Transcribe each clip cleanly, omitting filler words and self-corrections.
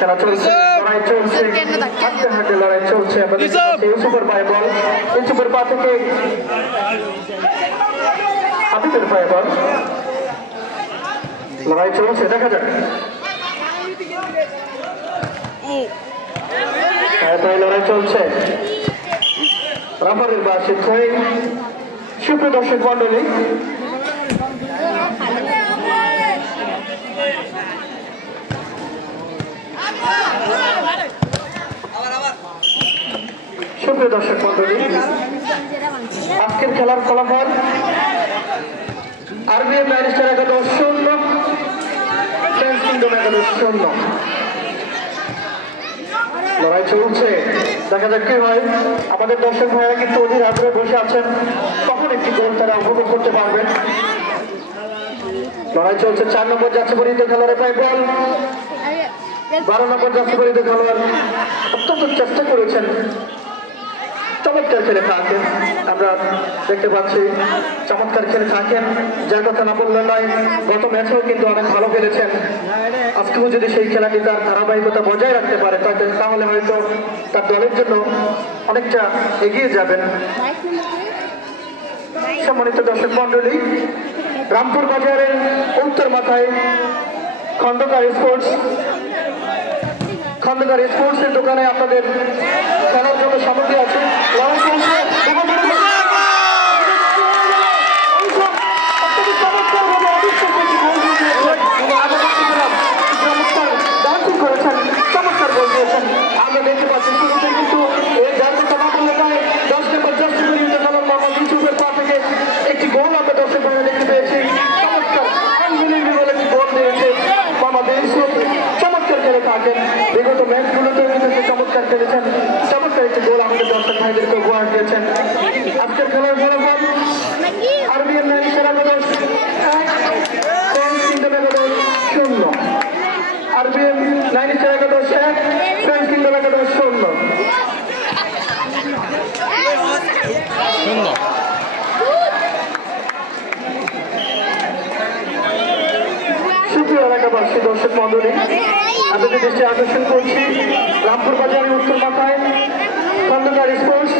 খেলা চলছে, লড়াই চলছে, হাঁটতে হাঁটতে লড়াই চলছে। ইউসুফের পায়ে বল, ইউসুফের পা থেকে আবিদের পায়ে বল, লড়াই চলছে, দেখা যাক। লড়াই চলছে, রাবারের বাসে সুপ্রিয় দর্শক মন্ডলী, সুপ্রিয় দর্শক মন্ডলী, আজকের খেলার ফলাফল আরবিএম ম্যারিস্টার 11-0, ফ্রেঞ্চ কিংডম 11-0। লড়াই চলছে, দেখা যাক কি হয়। আমাদের দর্শক ভাইয়েরা কিন্তু অধীর আগ্রহে বসে আছেন, কখন একটি গোল তারা উপভোগ করতে পারবেন। লড়াই চলছে, 4 নম্বর যাচ্ছে পরিহিত খেলোয়াড়ের পায়ে বল, 12 নম্বর যাচ্ছে পরিহিত খেলোয়াড় অত্যন্ত চেষ্টা করেছেন, চমৎকার খেলে থাকেন, আমরা দেখতে পাচ্ছি চমৎকার খেলে থাকেন, যার কথা না বললে নয়। গত ম্যাচেও কিন্তু অনেক ভালো খেলেছেন, আজকেও যদি সেই খেলাটি তার ধারাবাহিকতা বজায় রাখতে পারে তাহলে হয়তো তার দলের জন্য অনেকটা এগিয়ে যাবেন। সম্মানিত দর্শক মন্ডলী, রামপুর বাজারের উত্তর মাথায় খন্দকার স্পোর্টসের দোকানে আপনাদের খেলার জন্য সামগ্রী আছে। চমৎকার গোল দিয়েছেন, আমরা দেখতে পাচ্ছি শুরুতে কিন্তু এই জাতীয় খেলা বললে নয়, 10 নম্বর জার্সি পরিহিত খেলোয়াড় মোহাম্মদ ইউসুফের পা থেকে একটি গোল আমরা দর্শক ভাবে দেখতে পেয়েছি। চমৎকার একটি গোল দিয়েছে মোহাম্মদ ইউসুফ, চমৎকার খেলে থাকেন, বিগত ম্যাচগুলোতেও কিন্তু চমৎকার খেলেছেন, চমৎকার একটি গোল আমাদের দর্শক ভাইদেরকে উপহার দিয়েছেন। আজকের খেলার ফলাফল আরবিএম ম্যারিস্টার 11-1, ফ্রেঞ্চ কিংডম 11-0। আরবিএম ম্যারিস্টার 11-1, ফ্রেঞ্চ কিংডম 11-0। সুপ্রিয় এলাকাবাসী, দর্শক মন্ডলী, আপনাদের দৃষ্টি আকর্ষণ করছি রামপুর বাজারের উত্তর মাথায় খন্দকার স্পোর্টস।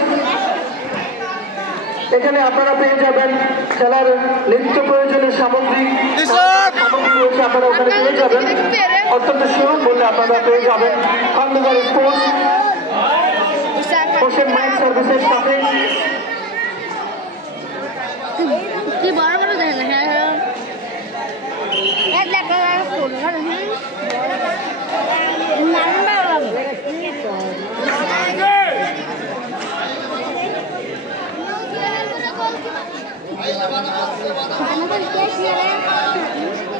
এখানে আপনারা পেয়ে যাবেন খেলার নিত্য প্রয়োজনীয় সামগ্রী রয়েছে, আপনারা ওখানে পেয়ে যাবেন, অত্যন্ত সুলভ বললে আপনারা পেয়ে যাবেন। খন্দকার স্পোর্টস হোসেন মাইন্ড সার্ভিসের সাথে